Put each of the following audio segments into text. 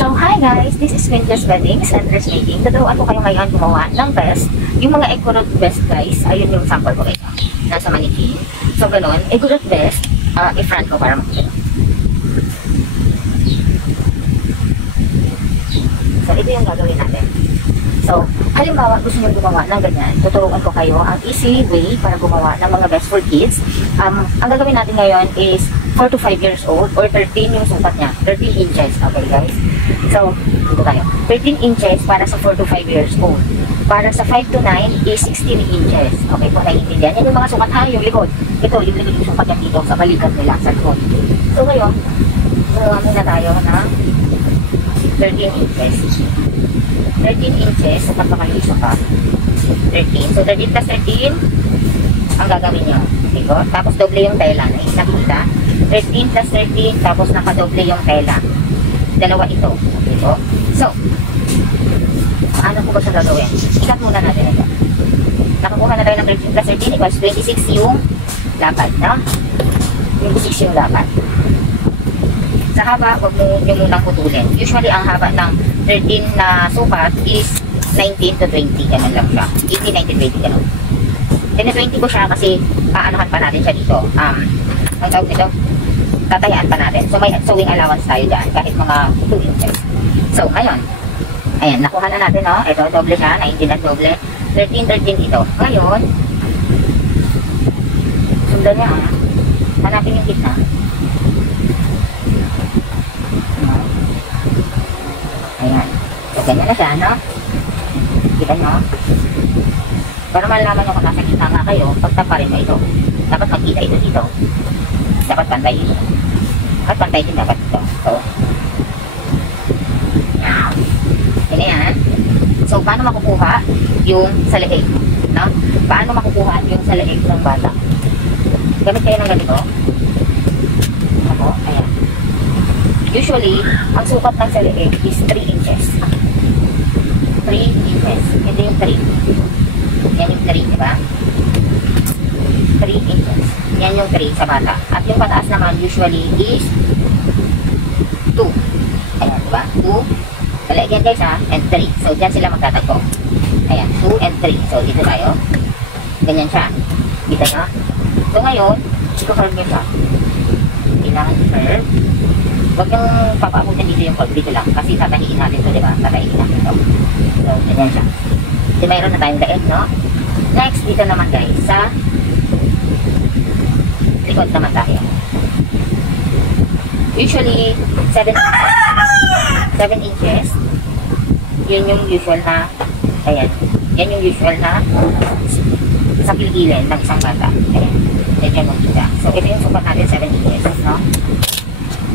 So, hi guys! This is Winter's Weddings and Dressmaking. Tuturuan ko kayo ngayon gumawa ng vest. Yung mga Egorot vest guys, ayun yung sample ko ito. Nasa mannequin. So, ganun. Egorot vest, i-front ko para makikita. So, ito yung gagawin natin. So, halimbawa, gusto nyo gumawa ng ganyan. Tuturuan ko kayo ang easy way para gumawa ng mga vest for kids. Ang gagawin natin ngayon is 4 to 5 years old or 13 yung sukat niya. 13 inches. Okay guys? So, dito tayo. 13 inches para sa 4 to 5 years old. Para sa 5 to 9 is 16 inches. Okay po, naiintindihan. Yan yung mga sukat ha, yung likod. Ito, yung likod yung sukat yan dito sa balikat nila, sa likod. So, ngayon, gumawa muna tayo na 13 inches. 13 inches, sukat pa kayo sukat. 13. So, 13 plus 13, ang gagawin nyo. Diba? Tapos, doble yung tela. Nakikita? 13 plus 13, tapos nakadoble yung tela. Dalawa ito. Diba? So, ano po ba siya gagawin? Ikat muna natin ito. Nakakuha na tayo ng 13 plus 13 equals 26 yung lapad, no? 26 yung lapad. Sa haba, huwag mo yung munang putulin. Usually, ang haba ng 13 na sukat is 19 to 20. Ganun lang siya. 18, 19, 20. Ganun. Tine-20 ko siya kasi aanahan pa natin siya dito. Ang tawag nito, tatayaan pa natin. So, may sewing allowance tayo dyan. Kahit mga 2 inches. So, ngayon. Ayan, nakuha na natin, no? Ito, doble siya. 19 at doble. 13, 13 ito. Ngayon, sundan niya, ha? Hanapin yung gitna. Ayan. So, ganyan na siya, no? Kita nyo? Para malaman nyo kung nasa gitna nga kayo, pagtaparin mo ito. Dapat magkita ito dito. Dapat pantay ito. At pantay din dapat ito. So, yun yan. So, paano makukuha yung sa leeg? No? Paano makukuha yung sa leeg ng bata? Gamit kayo ng ganito. Ako, ayan. Usually, ang sukat ng sa leeg is 3 inches. 3 inches. Ito yung 3. Yan yung 3, diba? 3 inches. Yan yung 3 sa bata. At yung pataas naman usually is 2. Ayan, diba? 2. Balik yan guys ha. And 3. So, dyan sila magtatagpo. Ayan, 2 and 3. So, dito tayo. Ganyan siya. Kita nyo? So, ngayon, i-curve nyo siya. Kailangan i-curve. Huwag yung papaabutin dito yung curve. Dito lang. Kasi tatahiin natin ito, diba? Tatahiin natin ito. So, ganyan siya. So, mayroon na tayong daig, no? Next, dito naman guys, sa likod naman tayo. Usually, 7 inches. Yun yung usual na, ayan. Yan yung usual na sa kiligilin ng isang bata. Ayan. Yan yung kita. So, ito yung sukat natin, 7 inches, no?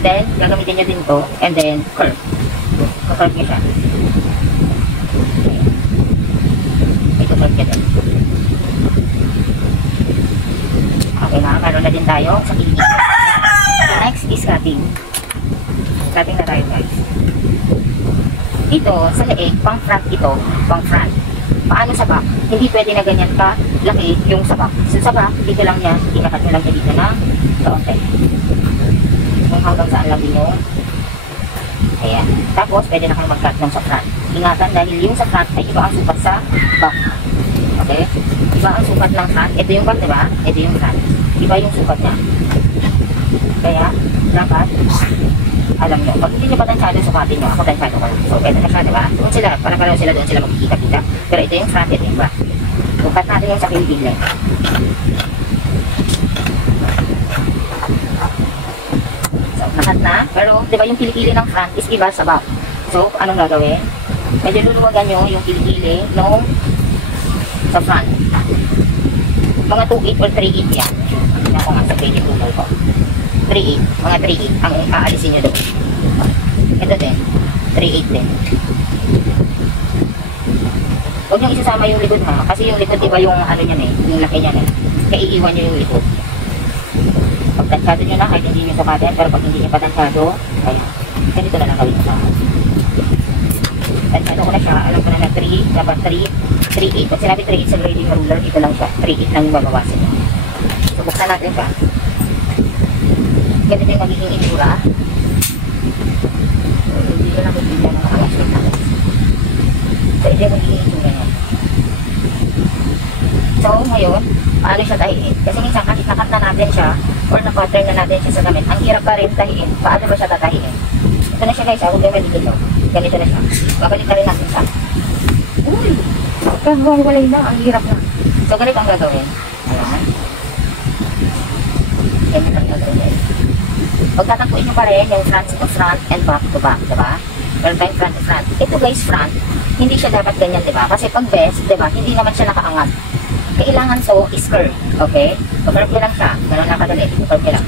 Then, gagamitin nyo din to, and then, curve. Curve nyo siya. Okay na, meron na din tayo sa kiligin. Next is cutting. Cutting na tayo guys. Ito, sa leeg, pang front ito, pang front. Paano sa back? Hindi pwede na ganyan ka laki yung sa back. So sa back, dito lang yan, inakat nyo lang yan dito na kaunti. Kung hanggang saan lang din yung ayan. Tapos, pwede na kayo mag-cut ng sa front. Ingatan dahil yung sa front ay iba ang sukat sa back. Okay? Iba ang sukat ng front. Ito yung back, diba? Ito yung front. Iba yung sukat niya. Kaya, dapat, alam nyo, pag hindi nyo pa tansyado, sukatin nyo. Ako tansyado ko. So, pwede na siya, diba? Doon sila, para sila doon sila magkikita-kita. Pero ito yung front, ito yung back. Sukat natin yung sa kiligilin. So, nakat na. Pero, diba yung kilikili ng front is iba sa back. So, anong gagawin? Medyo luluwagan nyo yung kilikili nung sa front. Mga 2/8 or 3/8 yan. Hindi ako nga sa page yung ko. 3/8. Mga 3/8 ang aalisin nyo doon. Ito din. 3/8 din. Huwag nyo isasama yung likod ha. Kasi yung likod iba yung ano nyan eh. Yung laki nyan eh. Kaya iiwan nyo yung likod. Pag tansyado nyo na, kahit hindi nyo sukatin. Pero pag hindi nyo pa tansyado, ayan. Ganito na lang gawin nyo. Tansyado ko na siya. Alam ko na na 3. Dapat 3/8. Pag sinabi 3/8 sa grading ruler, ito lang siya. 3/8 lang yung babawasin nyo. So, buksan natin siya. Ganito yung magiging itsura. Hindi ko na Pwede mo i-itsura yan. So, ngayon, paano siya tahiin? Kasi minsan kahit nakat na natin siya, or na-pattern na natin siya sa damit, ang hirap pa rin tahiin. Paano ba siya tatahiin? Ito na siya guys, huwag kayo maligid. Ganito na siya. Babalik na rin natin siya. Uy! Walay na, ang hirap na. So, ganito ang gagawin. Ayan. Ganito ang gagawin. Pagtatakpuin nyo pa rin yung front to front and back to back, diba? Meron tayong front to front. Ito guys, front, hindi siya dapat ganyan, diba? Kasi pag vest, diba, hindi naman siya nakaangat. Kailangan to skirt, okay? I-curve nyo lang siya. Ganun lang kadali. I-curve nyo lang.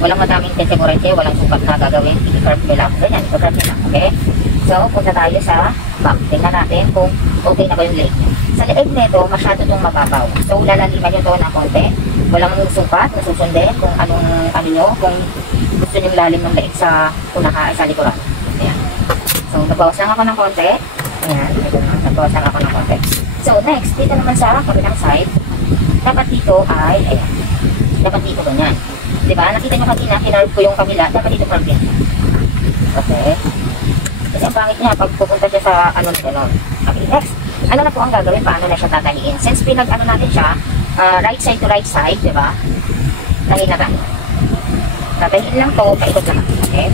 Walang madaming tentemorense, walang sukat na gagawin. I-curve nyo lang. Ganyan, i-curve nyo lang, okay? So, punta tayo sa back. Tingnan natin kung okay na ba yung leg. Sa leeg nito, masyado itong mababaw. So, lalaliman nyo ito ng konti. Walang sukat, nasusundin kung anong, ano nyo, kung gusto nyo lalim ng leeg sa unaha, sa likuran. Ayan. So, nabawas lang ako ng konti. Ayan, ito na. Nabawas lang ako ng konti. So, next, dito naman sa kabilang side, dapat dito ay, ayan, dapat dito ganyan. Diba? Nakita nyo kanina, kinarve ko yung kabila, dapat dito curve yan. Okay? Kasi ang pangit niya, pag pupunta siya sa, ano na gano'n. Okay, next, ano na po ang gagawin, paano na siya tatahiin? Since pinag-ano natin siya, right side to right side, diba? Tahiin na tayo. Tatahiin lang to, paikot lang. Okay?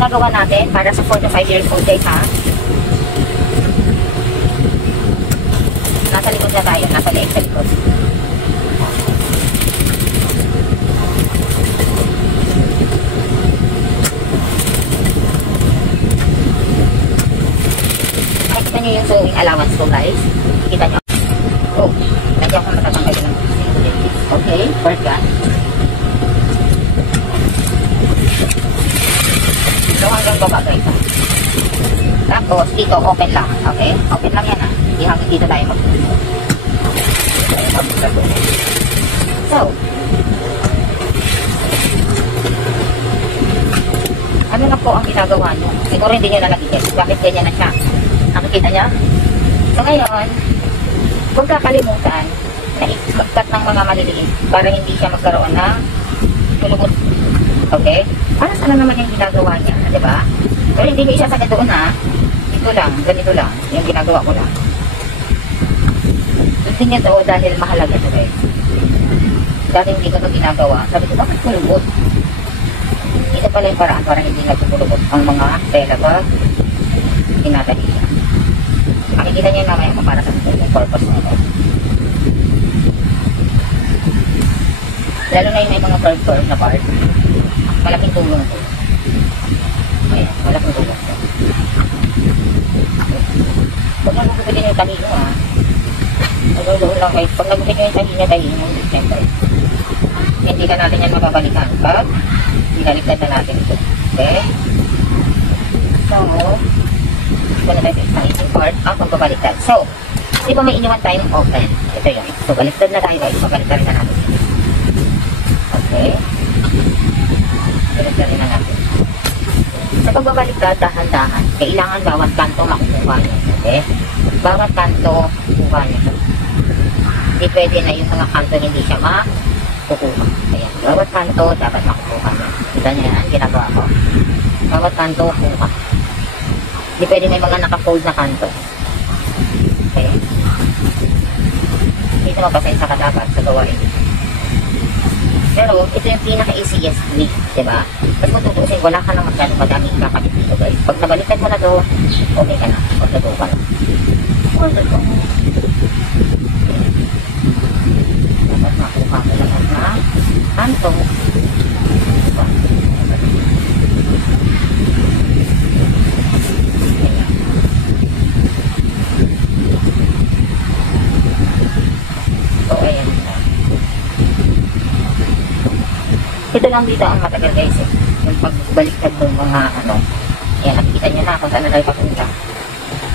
Ginagawa natin para sa 4 to 5 years old guys ha. Nasa likod na tayo, nasa leeg sa likod. Nakikita nyo yung sewing allowance ko guys. Kita nyo. Oh, nandiyan ko matatanggal ng okay, work yan. So, hanggang baba guys. Tapos, dito, open lang. Okay? Open lang yan ha. Hindi hanggang dito tayo So, ano na po ang ginagawa nyo? Siguro hindi nyo nalagigit. Bakit ganyan na siya? Nakikita nyo? So, ngayon, huwag kakalimutan na i-cut ng mga maliliit para hindi siya magkaroon ng tulubot. Okay? Para sana naman yung ginagawa niya, diba? Pero hindi mo isasagad doon ha. Ito lang, ganito lang. Yung ginagawa ko lang. Gusto niya to dahil mahalaga ito guys. Dati hindi ko ito ginagawa. Sabi ko, bakit kulubot? Ito pala yung paraan para hindi nagpupulubot ang mga tela pag tinatali siya. Makikita niya mamaya kung para sa yung purpose nito. Lalo na yung may mga curve na part. Malaking tulong ito. Ayan, malaking tulong ito. Huwag na magugupitin yung tahino ha. Nagulong lang guys. Pag nagugupitin yung tahino, siyempre. Hindi ka natin yan mababalikan. Pag binaligtad na natin ito. Okay? So, ito na tayo sa isang part ang pagbabaliktad. So, di ba may iniwan tayong open? Ito yun. So, baliktad na tayo guys. Pabaliktad na natin. Okay? Baliktad na natin. Sa pagbabaliktad, dahan-dahan. Kailangan bawat kanto makukuha niyo. Okay? Bawat kanto kukuha niyo. Hindi pwede na yung mga kanto hindi siya makukuha. Ayan. Bawat kanto dapat makukuha niyo. Kita niyo yan, ginagawa ko. Bawat kanto kukuha. Hindi pwede may mga naka-fold na kanto. Okay? Dito mapasensya ka dapat sa gawain. Pero ito yung pinaka-easiest way, diba? Pag matutusin, wala ka na masyadong madaming kakabit dito guys. Pag nabaliktad mo na to, okay ka na. Pag nagawa ka na. Dapat makuha ka lahat na kanto. So, ayan. Ito lang dito ang matagal guys eh. Yung pagbaliktad ng mga ano. Yan, nakikita nyo na kung saan na tayo papunta.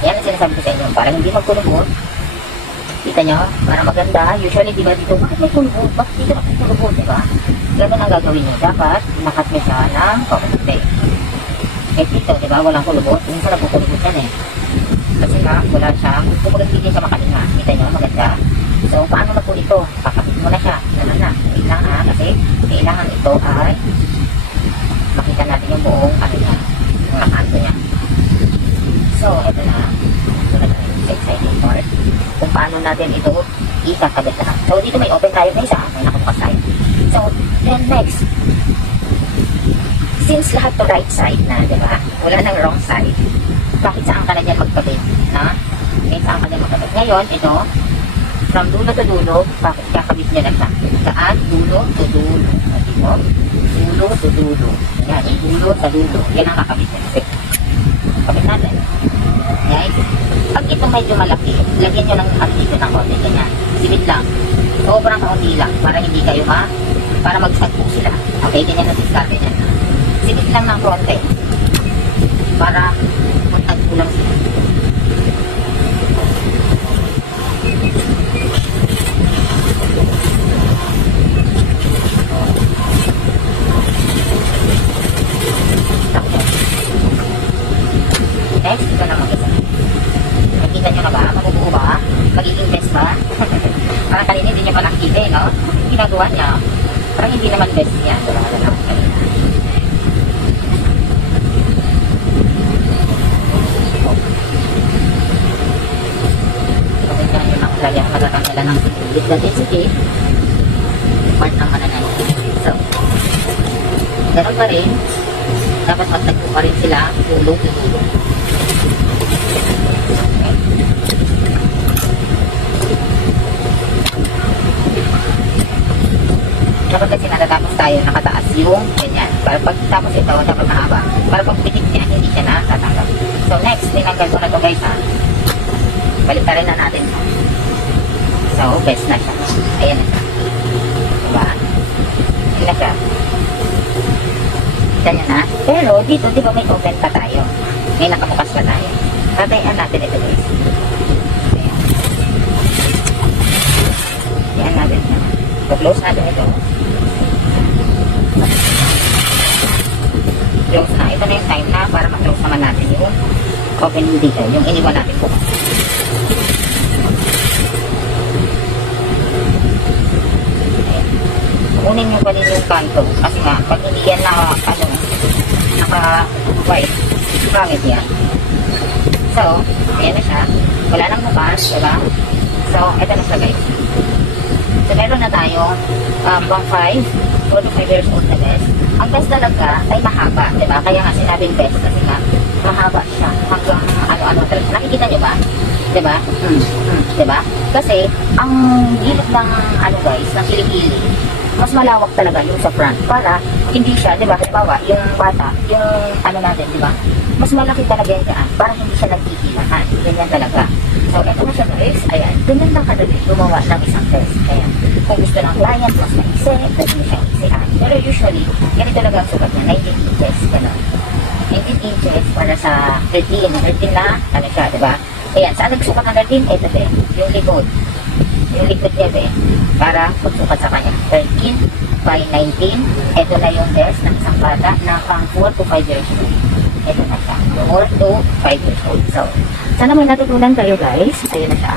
Yan ang sinasabi ko sa inyo. Para hindi magkulubot, Kita nyo? Para maganda. Usually, di ba dito, bakit may kulubot? Bakit dito may kulubot, di ba? Ganun ang gagawin nyo. Dapat, nakat nyo siya ng kaunti. Eh dito, di ba? Walang kulubot. Minsan nagkukulubot yan eh. Kasi nga, wala siya. Kung maganda din siya makalinga. Kita nyo? Maganda. So, paano na po ito? Kakapit mo na siya. Ganun na. Wait lang ha. Kasi, kailangan ito ay makita natin yung buong ano niya. Yung nakanto niya. So, ito na. So, ito na yung exciting part. Kung paano natin ito ikakabit na. So, dito may open tayo na isa. May nakabukas tayo. So, then next. Since lahat to right side na, di ba? Wala nang wrong side. Bakit saan ka na dyan magkabit? Na? Eh, saan ka dyan magkabit? Ngayon, ito, from dulo to dulo, bakit kakabit nyo na siya? Saan? Dulo to dulo. Sabi mo? Dulo to dulo. Yan, dulo sa dulo. Yan ang kakabit nyo. Kabit natin. Yan. Pag ito medyo malaki, lagyan nyo ng dito ng konti. Ganyan. Sibit lang. Sobrang kaunti lang. Para hindi kayo para magsagpo sila. Okay, ganyan na siskarte nyan. Sibit lang ng konti. Para magtagpo lang sila. Next, ito na mag-isa. Nakita nyo na ba? Mabubuo ba? Magiging best ba? Parang kanina hindi nyo pa nakikita eh, no? Ginagawa niya. Parang hindi naman best yan. Wala na lang kanina. Pagkakita nyo na kaya matatanggalan ng with the density part ng mananay. So, ganun pa rin. Dapat magtagpo pa rin sila dulo-dulo. Dapat kasi natatapos tayo, nakataas yung ganyan. Para pag tapos ito, dapat mahaba. Para pag pitik niya, hindi siya natatanggap. So next, tinanggal ko na ito guys ha. Baliktarin na natin. So, best na siya. Ayan na siya. Diba? Ayan na siya. Kita nyo na. Pero dito, di ba may open pa tayo? May nakabukas pa tayo. Tatayan natin ito guys. Ayan. Ayan natin siya. So-close natin ito. Close na. Ito na yung time na para ma-close naman natin yung open dito. Yung iniwan natin po. Kunin nyo pa rin yung kanto. Kasi nga, pag hindi yan naka-white, pangit yan. So, ayan na siya. Wala nang bukas, diba? So, ito na siya guys. So, meron na tayo pang 5, 4 to 5 years old na best. Ang best talaga ay mahaba, diba? Kaya nga sinabing best kasi nga, mahaba siya hanggang ano-ano talaga. Nakikita nyo ba? Diba? Diba? Kasi, ang gilid ng guys, ng kilikili, mas malawak talaga yung sa front para hindi siya, di ba, halimbawa, yung bata, yung natin, di ba, mas malaki talaga yan dyan para hindi siya nagkikilahan. Ganyan talaga. So, ito na siya guys. Ayan. Ganyan lang kadali gumawa ng isang test. Ayan. Kung gusto ng client, mas maiksi, pwede mo siyang iksihan. Pero usually, ganito talaga ang sukat niya. 19 inches. Gano'n. 19 inches para sa 13. 13 na, siya, di ba? Ayan. Saan nagsukat ng 13? Ito, yung likod. Yung likod niya, para magsukat sa kanya. 13 by 19. Ito na yung test ng isang bata na pang 4 to 5 years old. Ito na siya. 4 to 5 years old. So, sana may natutunan kayo guys. Ayun na siya.